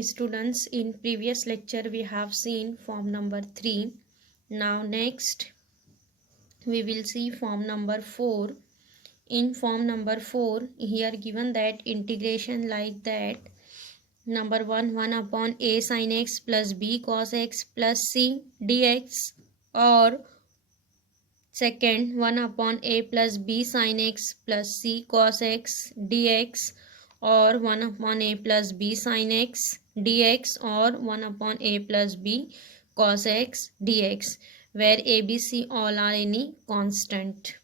Students, in previous lecture we have seen form number 3. Now next we will see form number 4. In form number 4, here given that integration like that. Number 1, 1 upon a sin x plus b cos x plus c dx, or second 1 upon a plus b sin x plus c cos x dx, or 1 upon a plus b sin x dx, or 1 upon a plus b cos x dx, where a, b, c all are any constant.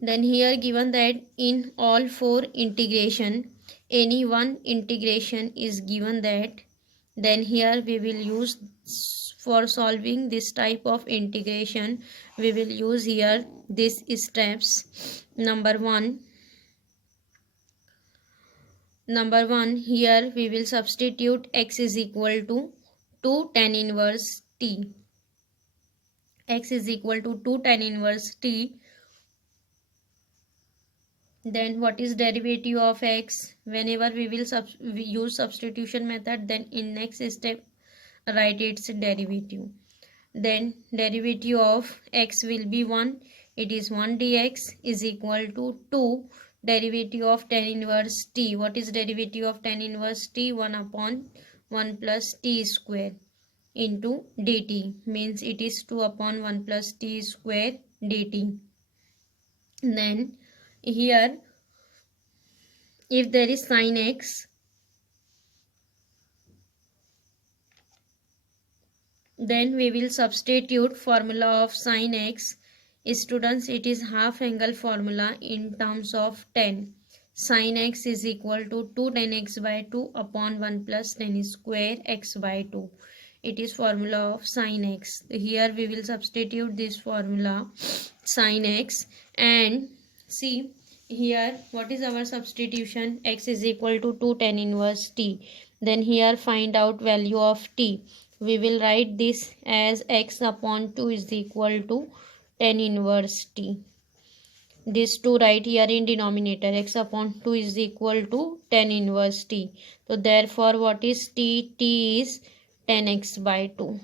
Then here given that in all four integration, any one integration is given that, then here we will use, for solving this type of integration, we will use here these steps. Number one, here we will substitute x is equal to 2 tan inverse t. X is equal to 2 tan inverse t. Then what is derivative of x? Whenever we will use substitution method, then in next step write its derivative. Then derivative of x will be 1. It is 1 dx is equal to 2 derivative of tan inverse t. What is derivative of tan inverse t? 1 upon 1 plus t square into dt, means it is 2 upon 1 plus t square dt. Then here if there is sin x, then we will substitute formula of sin x. Students, it is half angle formula in terms of tan. Sin x is equal to 2 tan x by 2 upon 1 plus tan square x by 2. It is formula of sin x. Here we will substitute this formula sin x, and see here what is our substitution? X is equal to 2 tan inverse t. Then here find out value of t. We will write this as x upon 2 is equal to tan inverse t. This 2 write here in denominator. X upon 2 is equal to tan inverse t. So therefore what is t? T is tan x by 2.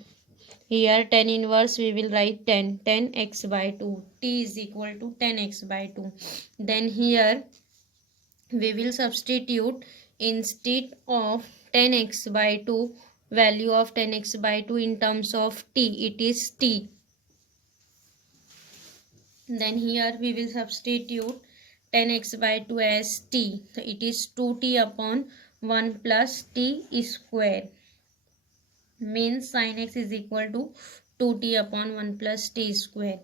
Here tan inverse we will write tan x by 2. T is equal to tan x by 2. Then here we will substitute, instead of tan x by 2, value of tan x by 2 in terms of t, it is t. Then here we will substitute tan x by 2 as t. So it is 2t upon 1 plus t square, means sin x is equal to 2t upon 1 plus t square.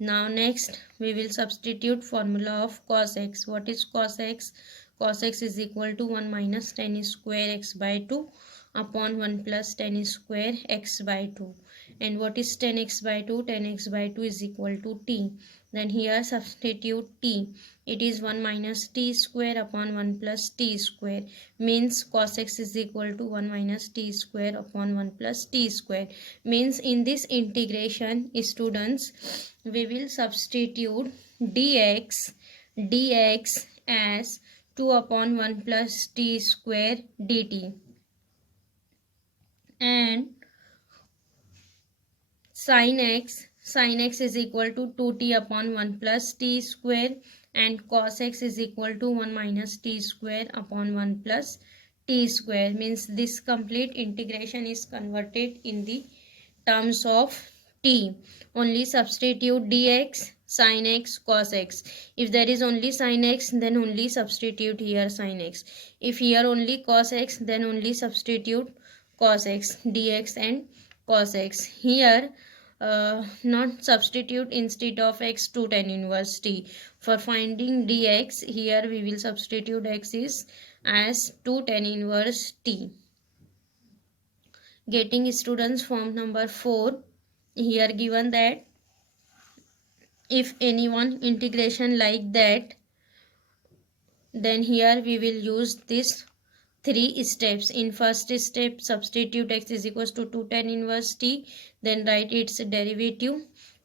Now next we will substitute formula of cos x. What is cos x? Cos x is equal to 1 minus tan square x by 2 upon 1 plus tan square x by 2. And what is tan x by 2? Tan x by 2 is equal to t. Then here substitute t. It is 1 minus t square upon 1 plus t square, means cos x is equal to 1 minus t square upon 1 plus t square. Means in this integration, students, we will substitute dx as 2 upon 1 plus t square dt, and sin x is equal to 2t upon 1 plus t square, and cos x is equal to 1 minus t square upon 1 plus t square. Means this complete integration is converted in the terms of t. Only substitute dx, sin x, cos x. If there is only sin x, then only substitute here sin x. If here only cos x, then only substitute cos x, dx and cos x. Here not substitute instead of x 2 tan inverse t. For finding dx, here we will substitute x is as 2 tan inverse t. Getting, students, form number 4. Here given that if any one integration like that, then here we will use this 3 steps. In first step, substitute x is equals to 2 tan inverse t, then write its derivative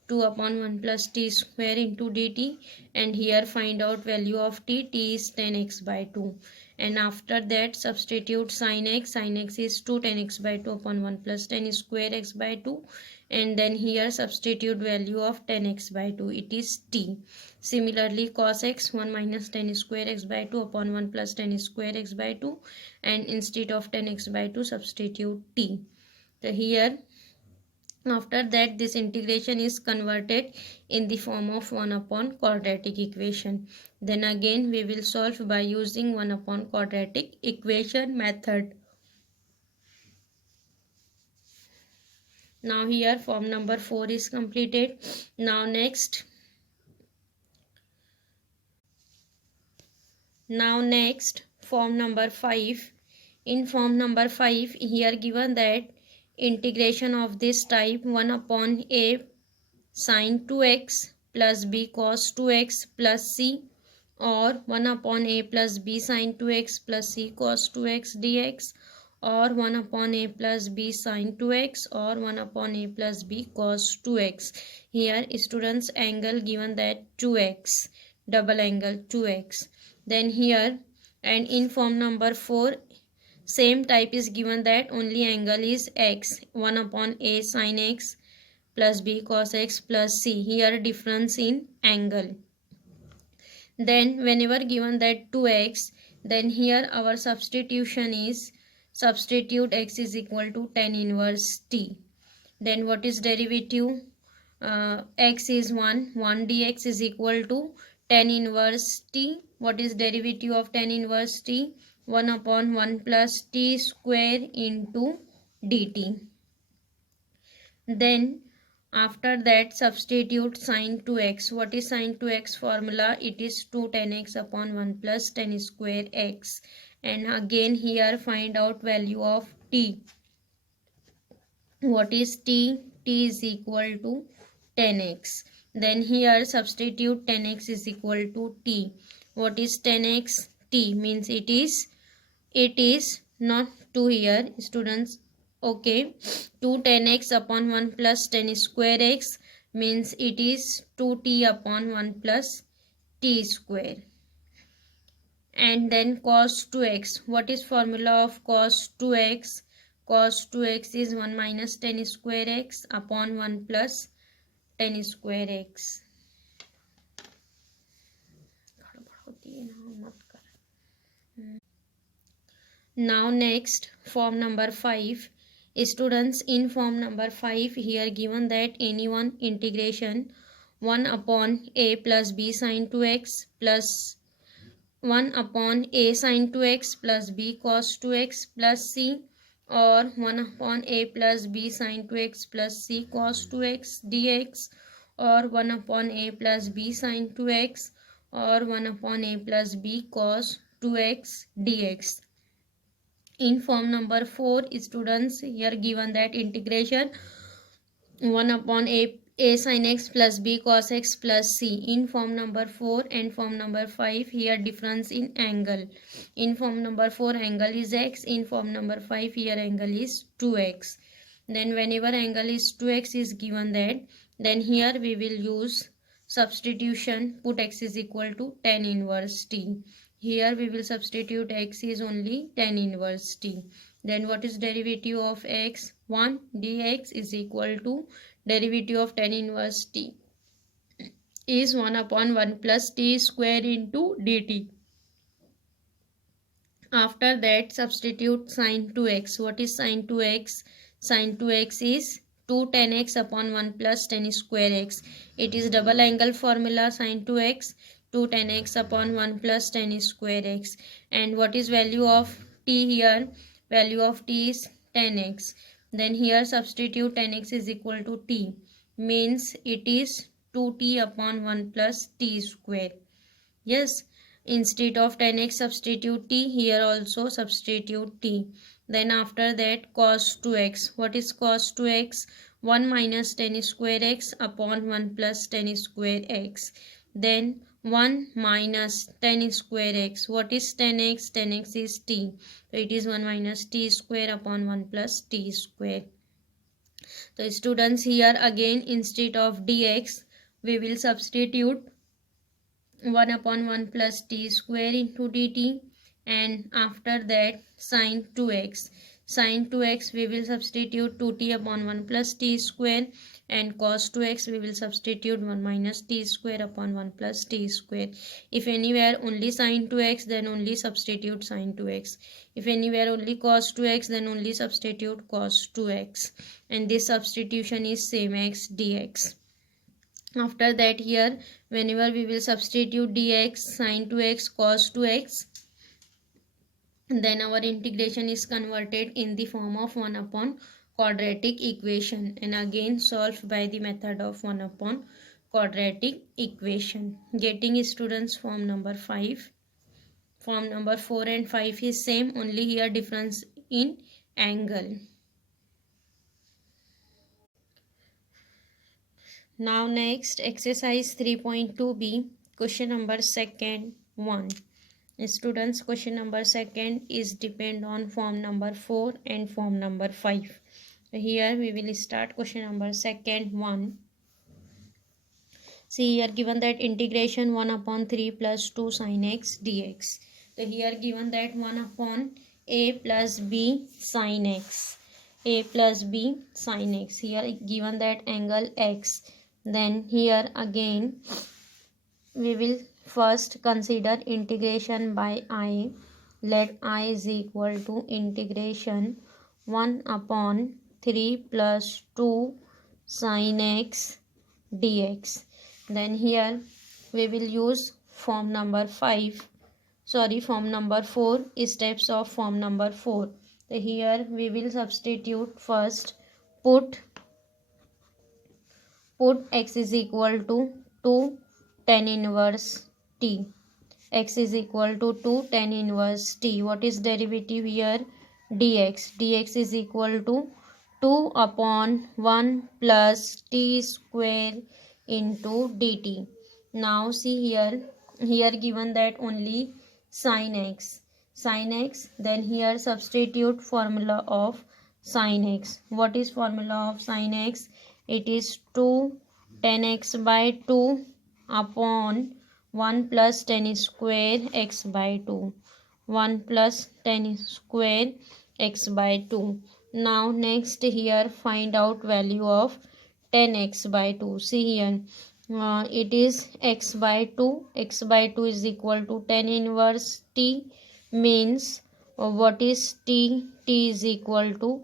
2 upon 1 plus t square into dt, and here find out value of t. T is tan x by 2. and after that substitute sin x is 2 tan x by 2 upon 1 plus tan square x by 2, and then here substitute value of tan x by 2, it is t. Similarly cos x 1 minus tan square x by 2 upon 1 plus tan square x by 2, and instead of tan x by 2 substitute t. So here after that this integration is converted in the form of 1 upon quadratic equation. Then again we will solve by using 1 upon quadratic equation method. Now here form number 4 is completed. Now next form number 5. In form number 5 here given that integration of this type 1 upon a sin 2x plus b cos 2x plus c, or 1 upon a plus b sin 2x plus c cos 2x dx, or 1 upon a plus b sin 2x, or 1 upon a plus b cos 2x. Here students angle given that 2x, double angle 2x. Then here and in form number 4 same type is given that only angle is x, 1 upon a sin x plus b cos x plus c, here difference in angle. Then whenever given that 2x, then here our substitution is substitute x is equal to tan inverse t. Then what is derivative? X is 1 dx is equal to tan inverse t. What is derivative of tan inverse t? 1 upon 1 plus t square into dt. Then after that substitute sin 2x. What is sin 2x formula? It is 2 tan x upon 1 plus tan square x. And again here find out value of t. What is t? T is equal to tan x. Then here substitute tan x is equal to t. What is tan x? T means it is not 2 here students. Okay, 2 tan x upon 1 plus tan square x means it is 2t upon 1 plus t square. And then cos 2x. What is formula of cos 2x? Cos 2x is 1 minus tan square x upon 1 plus tan square x. Now next form number 5. Students in form number 5 here given that any one integration 1 upon a plus b sin 2x plus 1 upon a sin 2x plus b cos 2x plus c, or 1 upon a plus b sin 2x plus c cos 2x dx, or 1 upon a plus b sin 2x, or 1 upon a plus b cos 2x dx. In form number 4 students here given that integration 1 upon a sin x plus b cos x plus c. In form number 4 and form number 5 here difference in angle. In form number 4 angle is x, in form number 5 here angle is 2x. Then whenever angle is 2x is given that, then here we will use substitution, put x is equal to tan inverse t. Here we will substitute x is only tan inverse t. Then what is derivative of x? 1 dx is equal to derivative of tan inverse t is 1 upon 1 plus t square into dt. After that substitute sin 2x. What is sin 2x? Sin 2x is 2 tan x upon 1 plus tan square x. It is double angle formula sin 2x. 2 tan x upon 1 plus tan square x. And what is value of t here? Value of t is tan x. Then here substitute tan x is equal to t. Means it is 2t upon 1 plus t square. Yes, instead of tan x substitute t, here also substitute t. Then after that cos 2x. What is cos 2x? 1 minus tan square x upon 1 plus tan square x. Then 1 minus tan square x. What is tan x? Tan x is t. So it is 1 minus t square upon 1 plus t square. So students here again instead of dx we will substitute 1 upon 1 plus t square into dt. and after that sine 2x. Sine 2x we will substitute 2t upon 1 plus t square, and cos 2x we will substitute 1 minus t square upon 1 plus t square. If anywhere only sine 2x, then only substitute sine 2x. If anywhere only cos 2x, then only substitute cos 2x, and this substitution is same x dx. After that, here whenever we will substitute dx, sine 2x, cos 2x, then our integration is converted in the form of 1 upon quadratic equation, and again solved by the method of 1 upon quadratic equation. Getting students form number 5. Form number 4 and 5 is same, only here difference in angle. Now next, exercise 3.2b, question number second 1. Students, question number second is depend on form number 4 and form number 5. Here we will start question number second 1. See, here given that integration 1 upon 3 plus 2 sin x dx. So here given that 1 upon a plus b sin x. A plus b sin x. Here given that angle x. Then here again we will first consider integration by I. Let I is equal to integration 1 upon 3 plus 2 sin x dx. Then here we will use form number 4, steps of form number 4. So here we will substitute first, put x is equal to 2 tan inverse t. X is equal to 2 tan inverse t. What is derivative here? Dx. Dx is equal to 2 upon 1 plus t square into dt. Now see here given that only sin x, then here substitute formula of sin x. What is formula of sin x? It is 2 tan x by 2 upon 1 plus tan square x by 2. 1 plus tan square x by 2. Now next here find out value of tan x by 2. See here it is x by 2. X by 2 is equal to tan inverse t, means what is t? T is equal to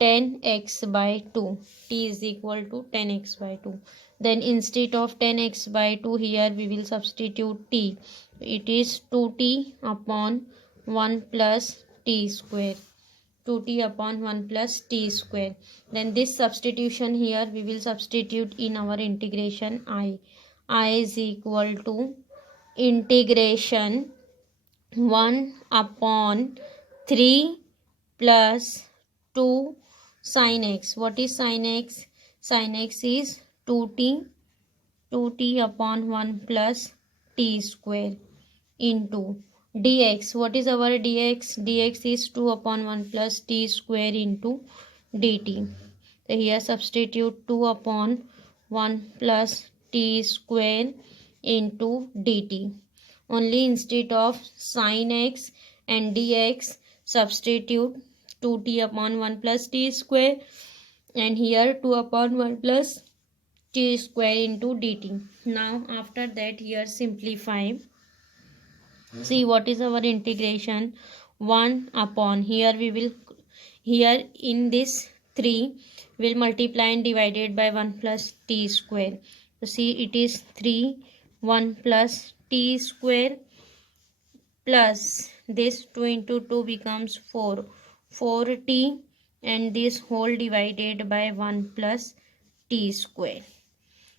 10x by 2. T is equal to 10x by 2. Then instead of 10x by 2, here we will substitute t. It is 2t upon 1 plus t square. 2t upon 1 plus t square. Then this substitution here we will substitute in our integration I. I is equal to integration 1 upon 3 plus 2 sin x. What is sin x? Sin x is 2t upon 1 plus t square into dx. What is our dx? Dx is 2 upon 1 plus t square into dt. So here substitute 2 upon 1 plus t square into dt. Only instead of sin x and dx substitute 2t upon 1 plus t square, and here 2 upon 1 plus t square into dt. Now after that here simplify. See what is our integration? 1 upon, here in this 3 will multiply and divided by 1 plus t square. So see it is 3 1 plus t square plus this 2 into 2 becomes 4t, and this whole divided by 1 plus t square.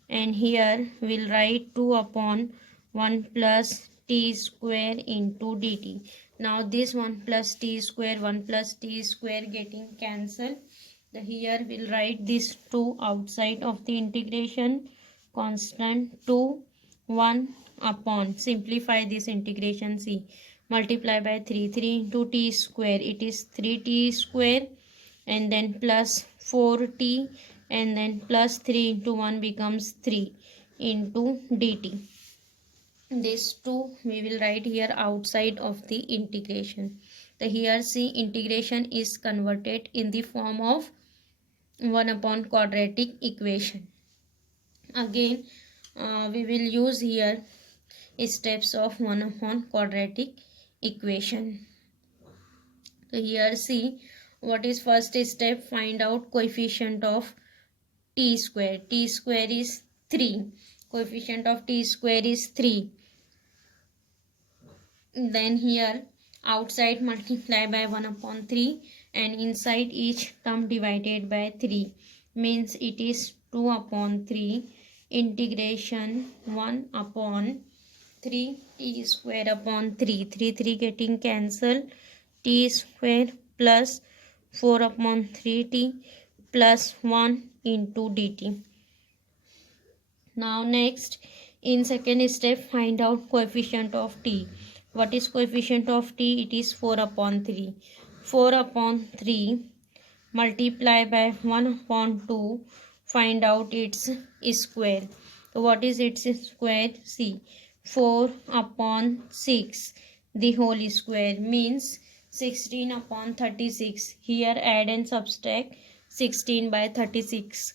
And here we'll write 2 upon 1 plus t square into dt. Now this 1 plus t square getting cancelled. Here we'll write this 2 outside of the integration, constant 2 1 upon, simplify this integration. See, multiply by 3 into t square, it is 3t square, and then plus 4t, and then plus 3 into 1 becomes 3 into dt. This 2 we will write here outside of the integration. The here see integration is converted in the form of 1 upon quadratic equation. Again we will use here steps of 1 upon quadratic equation. So here see what is first step, find out coefficient of t square. T square is 3. Coefficient of t square is 3. Then here outside multiply by 1 upon 3 and inside each term divided by 3 means it is 2 upon 3 integration 1 upon 3 t square upon 3. 3 getting cancelled, t square plus 4 upon 3t plus 1 into dt. Now next in second step find out coefficient of t. What is coefficient of t? It is 4 upon 3. 4 upon 3 multiply by 1 upon 2, find out its square. So what is its square? See 4 upon 6 the whole square means 16 upon 36. Here add and subtract 16 by 36.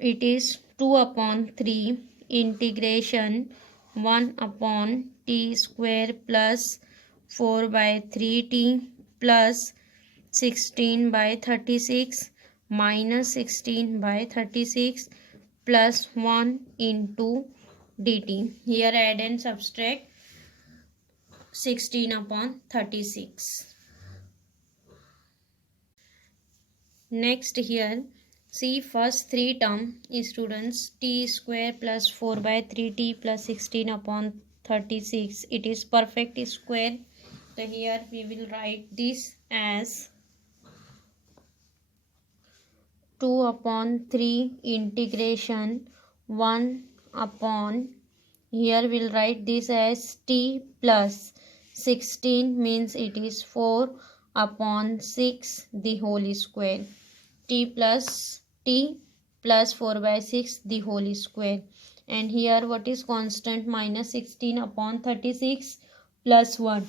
It is 2 upon 3 integration 1 upon t square plus 4 by 3t plus 16 by 36 minus 16 by 36 plus 1 into dt. Here add and subtract 16 upon 36. Next here see first 3 term students, t square plus 4 by 3t plus 16 upon 36. It is perfect square. So here we will write this as 2 upon 3 integration 1 upon, here we'll write this as t plus 16 means it is 4 upon 6 the whole square. T plus 4 by 6 the whole square. And here what is constant? Minus 16 upon 36 plus 1.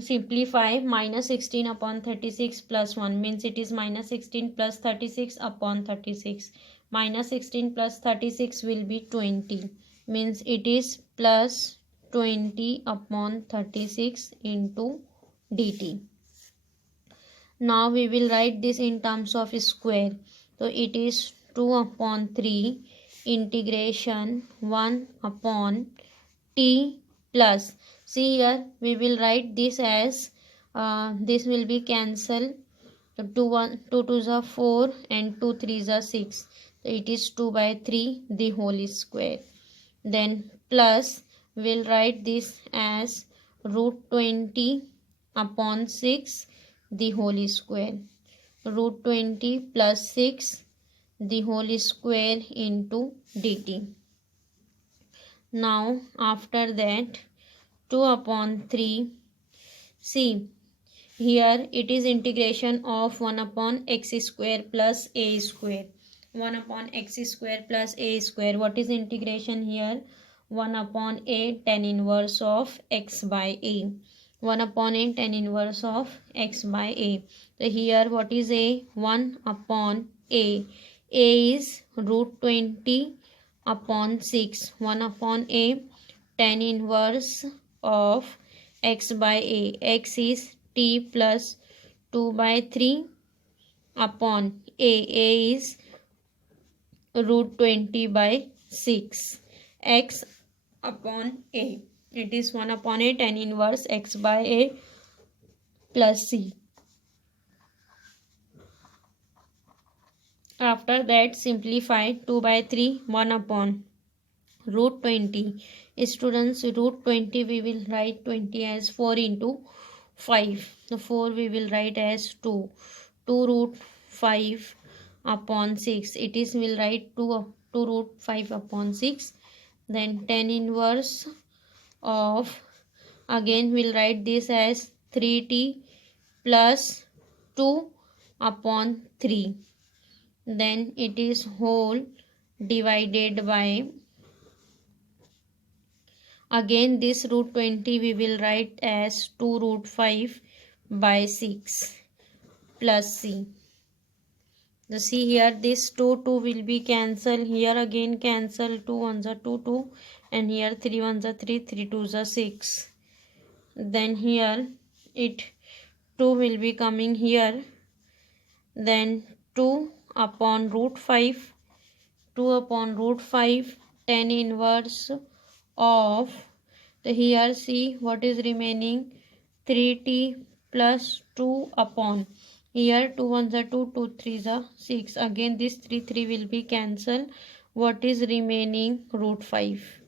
Simplify minus 16 upon 36 plus 1 means it is minus 16 plus 36 upon 36. Minus 16 plus 36 will be 20 means it is plus 20 upon 36 into dt. Now we will write this in terms of square. So it is 2 upon 3 integration 1 upon t plus, see here we will write this as this will be cancelled. 2 2s are 4 and 2 3s are 6. So it is 2 by 3 the whole square. Then plus we'll write this as root 20 upon 6 the whole square. Root 20 plus 6 the whole square into dt. Now after that 2 upon 3, see here it is integration of 1 upon x square plus a square. 1 upon x square plus a square. What is integration here? 1 upon a tan inverse of x by a. 1 upon a tan inverse of x by a. So here what is a? 1 upon a. A is root 20 upon 6. 1 upon a tan inverse of x by a. X is t plus 2 by 3 upon a. A is root 20 by 6. X upon a. It is 1 upon a tan inverse x by a plus c. After that simplify 2 by 3 1 upon root 20. Students, root 20 we will write 20 as 4 into 5. The 4 we will write as 2. 2 root 5 upon 6. It is will write 2 root 5 upon 6. Then tan inverse of, again we'll write this as 3t plus 2 upon 3. Then it is whole divided by Again this root 20 we will write as 2 root 5 by 6 plus c. The see here this 2 will be cancelled. Here again cancel. 2 ones are 2 2 and here 3 ones are 3 3 twos are 6. Then here it 2 will be coming here. Then 2 upon root 5. 2 upon root 5 tan inverse of the here see what is remaining 3t plus 2 upon here 2 ones are 2 2 3s are 6. Again this 3 will be cancelled. What is remaining? Root 5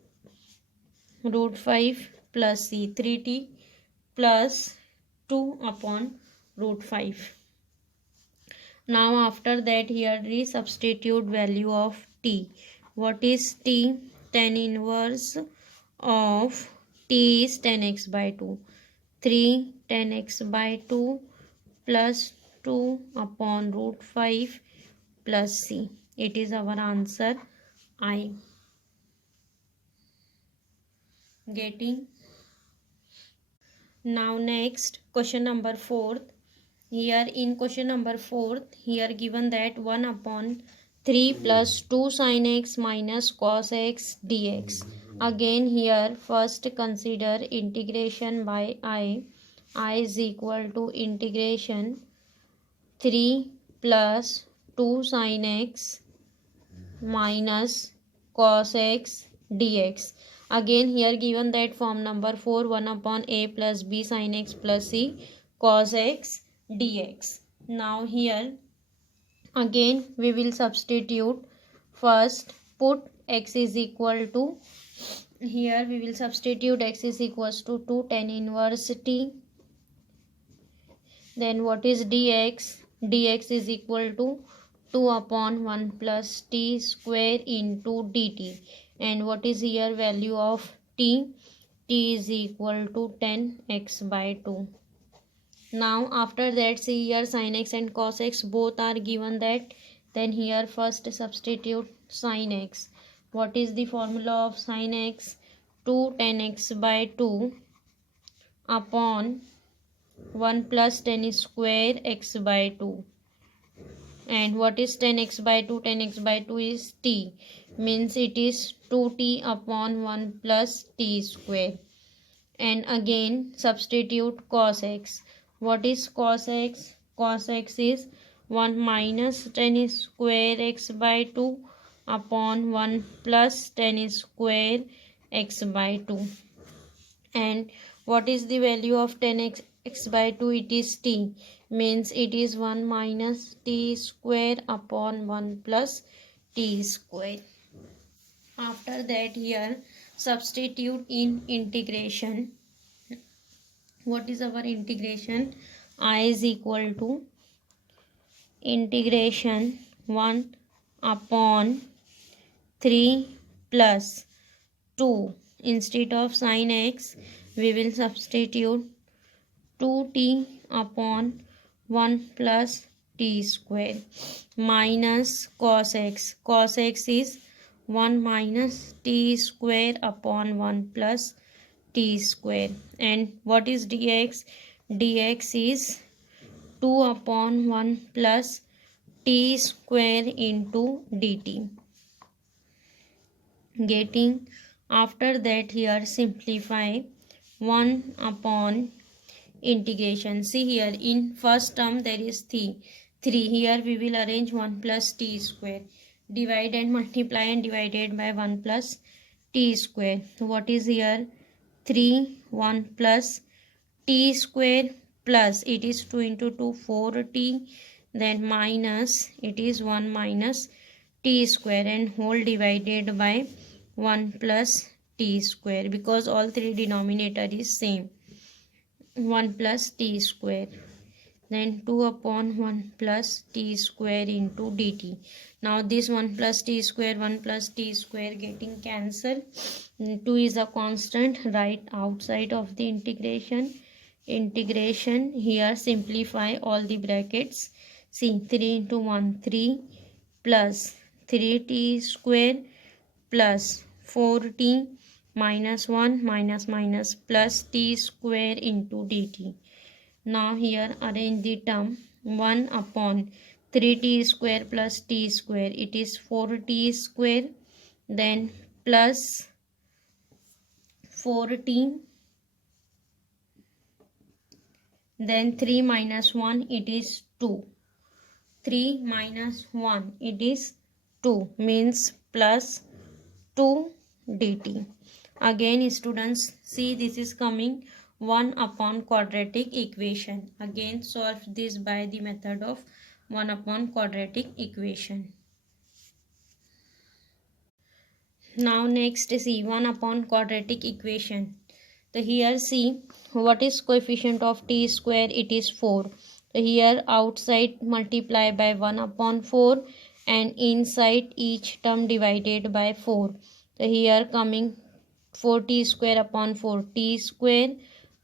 plus c 3t plus 2 upon root 5. Now after that here we substitute value of t. What is t? Tan inverse of t is 10x by 2. 3 10x by 2 plus 2 upon root 5 plus c. It is our answer I. Getting? Now next question number 4th. Here in question number 4th, here given that 1 upon 3 plus 2 sin x minus cos x dx. Again here first consider integration by I is equal to integration 3 plus 2 sin x minus cos x dx. Again here given that form number 4 1 upon a plus b sin x plus c cos x dx. Now here again we will substitute. First put x is equal to, here we will substitute x is equals to 2 tan inverse t. Then what is dx? Dx is equal to 2 upon 1 plus t square into dt. And what is here value of t? T is equal to 10x by 2. Now after that see here sin x and cos x both are given that. Then here first substitute sin x. What is the formula of sin x? 2 tan x by 2 upon 1 plus tan square x by 2. And what is 10x by 2? 10x by 2 is t. Means it is 2t upon 1 plus t square. And again substitute cos x. What is cos x? Cos x is 1 minus tan square x by 2 upon 1 plus tan square x by 2. And what is the value of 10x by 2? It is t. Means it is 1 minus t square upon 1 plus t square. After that here substitute in integration. What is our integration? I is equal to integration 1 upon 3 plus 2. Instead of sin x we will substitute 2t upon 1 plus t square minus cos x. Cos x is 1 minus t square upon 1 plus t square. And what is dx? Dx is 2 upon 1 plus t square into dt. Getting? After that here simplify 1 upon integration. See here in first term there is 3. Here we will arrange 1 plus t square. Divide and multiply and divided by 1 plus t square. So what is here? 3 1 plus t square plus it is 2 into 2 4t, then minus it is 1 minus t square and whole divided by 1 plus t square, because all three denominator is same. 1 plus t square, then 2 upon 1 plus t square into dt. Now this 1 plus t square getting cancelled. 2 is a constant right outside of the integration. Here simplify all the brackets. See 3 into 1 3 plus 3t square plus 4t minus 1 minus minus plus t square into dt. Now here arrange the term 1 upon 3t square plus t square, it is 4t square, then plus 4t, then 3 minus 1 it is 2, 3 minus 1 it is 2 means plus 2 dt. Again students, see this is coming 1 upon quadratic equation. Again solve this by the method of 1 upon quadratic equation. Now next see 1 upon quadratic equation. So here see what is coefficient of t square, it is 4. So here outside multiply by 1 upon 4 and inside each term divided by 4. So here coming 4t square upon 4t square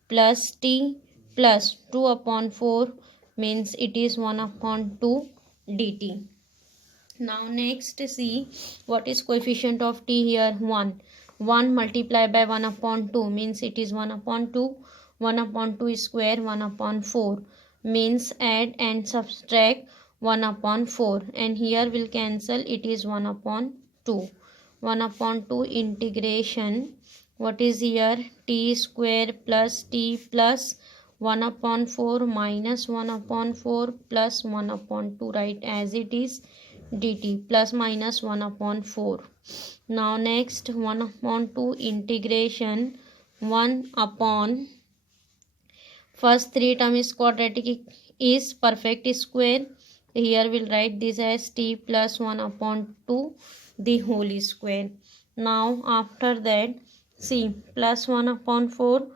plus t plus 2 upon 4 means it is 1 upon 2 dt. Now next see what is coefficient of t here, 1. 1 multiplied by 1 upon 2 means it is 1 upon 2. 1 upon 2 square 1 upon 4 means add and subtract 1 upon 4 and here will cancel, it is 1 upon 2. 1 upon 2 integration, what is here, t square plus t plus 1 upon 4 minus 1 upon 4 plus 1 upon 2, right as it is dt plus minus 1 upon 4. Now next 1 upon 2 integration 1 upon first 3 term is quadratic is perfect square. Here we'll write this as t plus 1 upon 2 the whole square. Now after that see plus 1 upon 4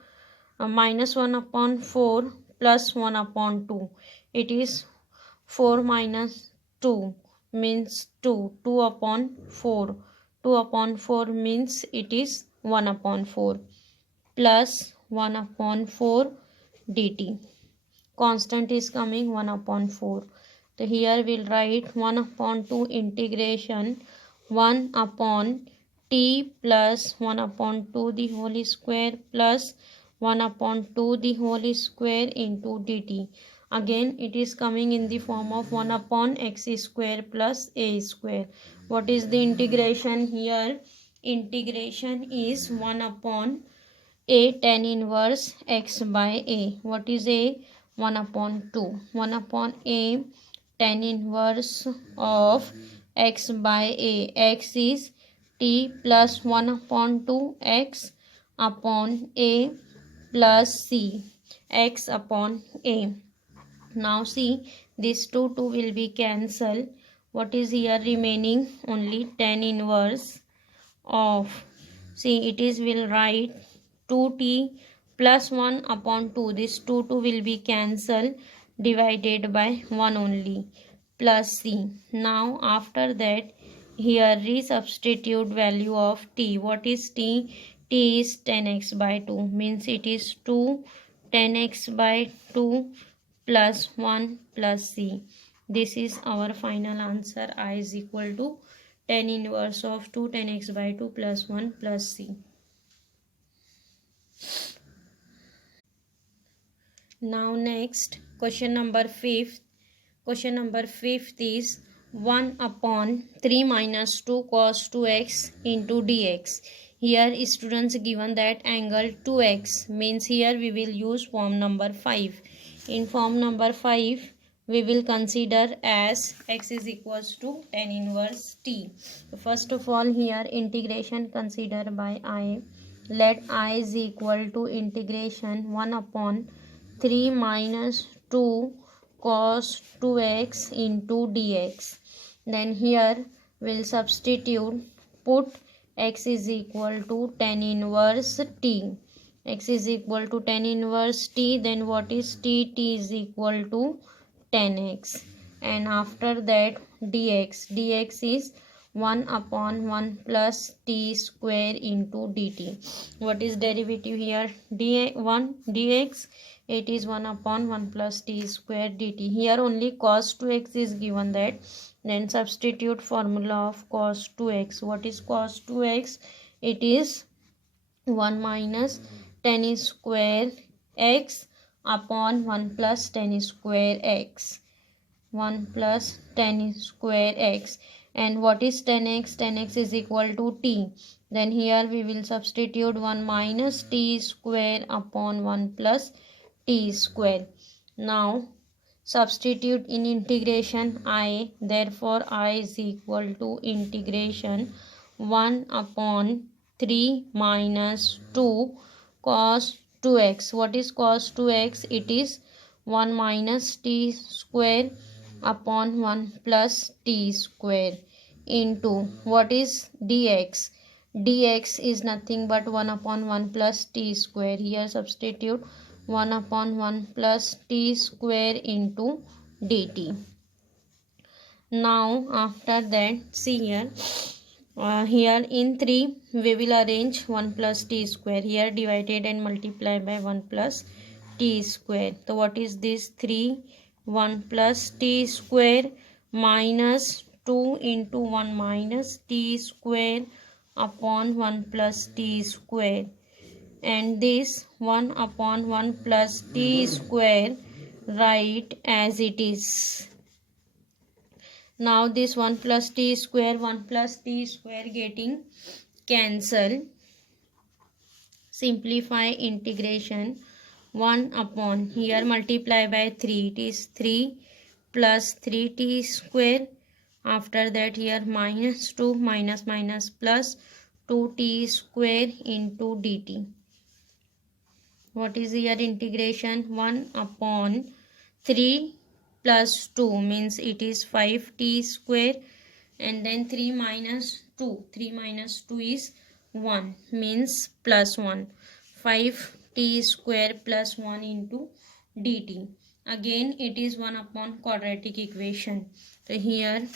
minus 1 upon 4 plus 1 upon 2, it is 4 minus 2 means 2, 2 upon 4, 2 upon 4 means it is 1 upon 4 plus 1 upon 4 dt. Constant is coming 1 upon 4. So here we'll write 1 upon 2 integration 1 upon t plus 1 upon 2 the whole square plus 1 upon 2 the whole square into dt. Again it is coming in the form of 1 upon x square plus a square. What is the integration here? Integration is 1 upon a tan inverse x by a. What is a? 1 upon 2. 1 upon a tan inverse of x by a. X is t plus 1 upon 2 x upon a plus c x upon a. Now see this 2 will be cancelled. What is here remaining? Only tan inverse of, see it is will write 2t plus 1 upon 2. This 2 will be cancelled, divided by 1 only plus c. Now after that here resubstitute value of t. What is t? T is 10x by 2 means it is 2 10x by 2 plus 1 plus c. This is our final answer. I is equal to tan inverse of 2 10x by 2 plus 1 plus c. Now next question number 5th. Question number 5th is 1 upon 3 minus 2 cos 2x into dx. Here students given that angle 2x means here we will use form number 5. In form number 5 we will consider as x is equals to tan inverse t. First of all here integration consider by I. Let I is equal to integration 1 upon 3 minus 2 cos 2x into dx. Then here we'll substitute, put x is equal to tan inverse t. X is equal to tan inverse t. Then what is t? T is equal to tan x. And after that dx. Dx is 1 upon 1 plus t square into dt. What is derivative here? Dx. It is 1 upon 1 plus t square dt. Here only cos 2x is given that. Then substitute formula of cos 2x. What is cos 2x? It is 1 minus tan square x upon 1 plus tan square x. 1 plus tan square x. And what is tan x? Tan x is equal to t. Then here we will substitute 1 minus t square upon 1 plus t square. Now substitute in integration I. Therefore I is equal to integration 1 upon 3 minus 2 cos 2x. What is cos 2x? It is 1 minus t square upon 1 plus t square into what is dx. Dx is nothing but 1 upon 1 plus t square. Here substitute 1 upon 1 plus t square into dt. Now after that, see here. Here in 3 we will arrange 1 plus t square. Here divided and multiply by 1 plus t square. So what is this? 3 1 plus t square minus 2 into 1 minus t square upon 1 plus t square. And this 1 upon 1 plus t square write as it is. Now this 1 plus t square getting cancelled. Simplify integration 1 upon, here multiply by 3. It is 3 plus 3t square. After that here minus 2 minus minus plus 2t square into dt. What is here integration? 1 upon 3 plus 2 means it is 5t square, and then 3 minus 2 is 1 means plus 1. 5t square plus 1 into dt. Again it is 1 upon quadratic equation. So here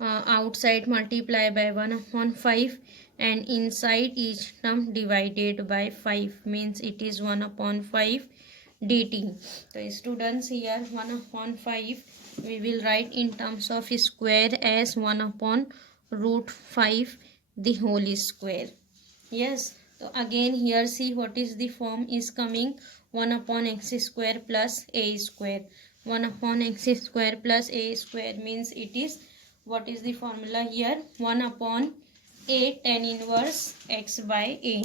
outside multiply by 1 upon 5 and inside each term divided by 5 means it is 1 upon 5 dt. So students, here 1 upon 5 we will write in terms of square as 1 upon root 5 the whole square. Yes. So again here see what is the form is coming. 1 upon x square plus a square. 1 upon x square plus a square means it is, what is the formula here? 1 upon a tan inverse x by a.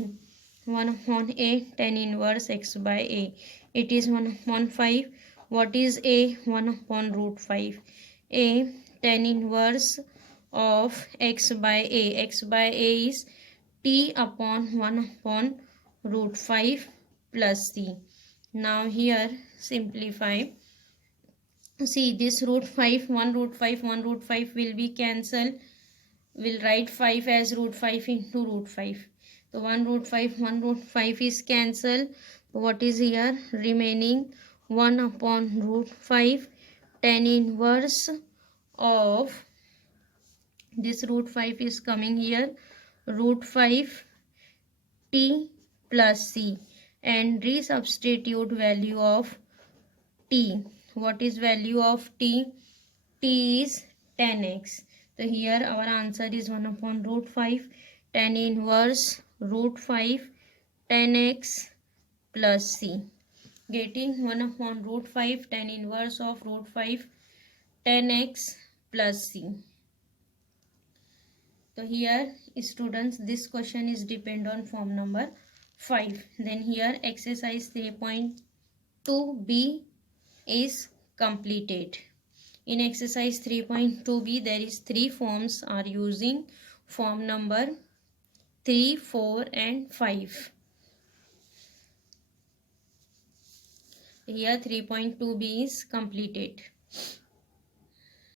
1 upon a tan inverse x by a. It is 1 upon 5. What is a? 1 upon root 5. A tan inverse of x by a. X by a is t upon 1 upon root 5 plus c. Now here simplify. See this root 5, 1 root 5 will be cancelled. We'll write 5 as root 5 into root 5. So 1 root 5 is cancelled. What is here remaining? 1 upon root 5 tan inverse of this root 5 is coming here, root 5 t plus c, and resubstitute value of t. What is value of t? T is tan x. So here our answer is 1 upon root 5 tan inverse root 5 tan x plus c. Getting 1 upon root 5 tan inverse of root 5 tan x plus c. So here students, this question is depend on form number 5. Then here exercise 3.2b is completed. In exercise 3.2b there is 3 forms are using form number 3, 4 and 5. Here 3.2b is completed.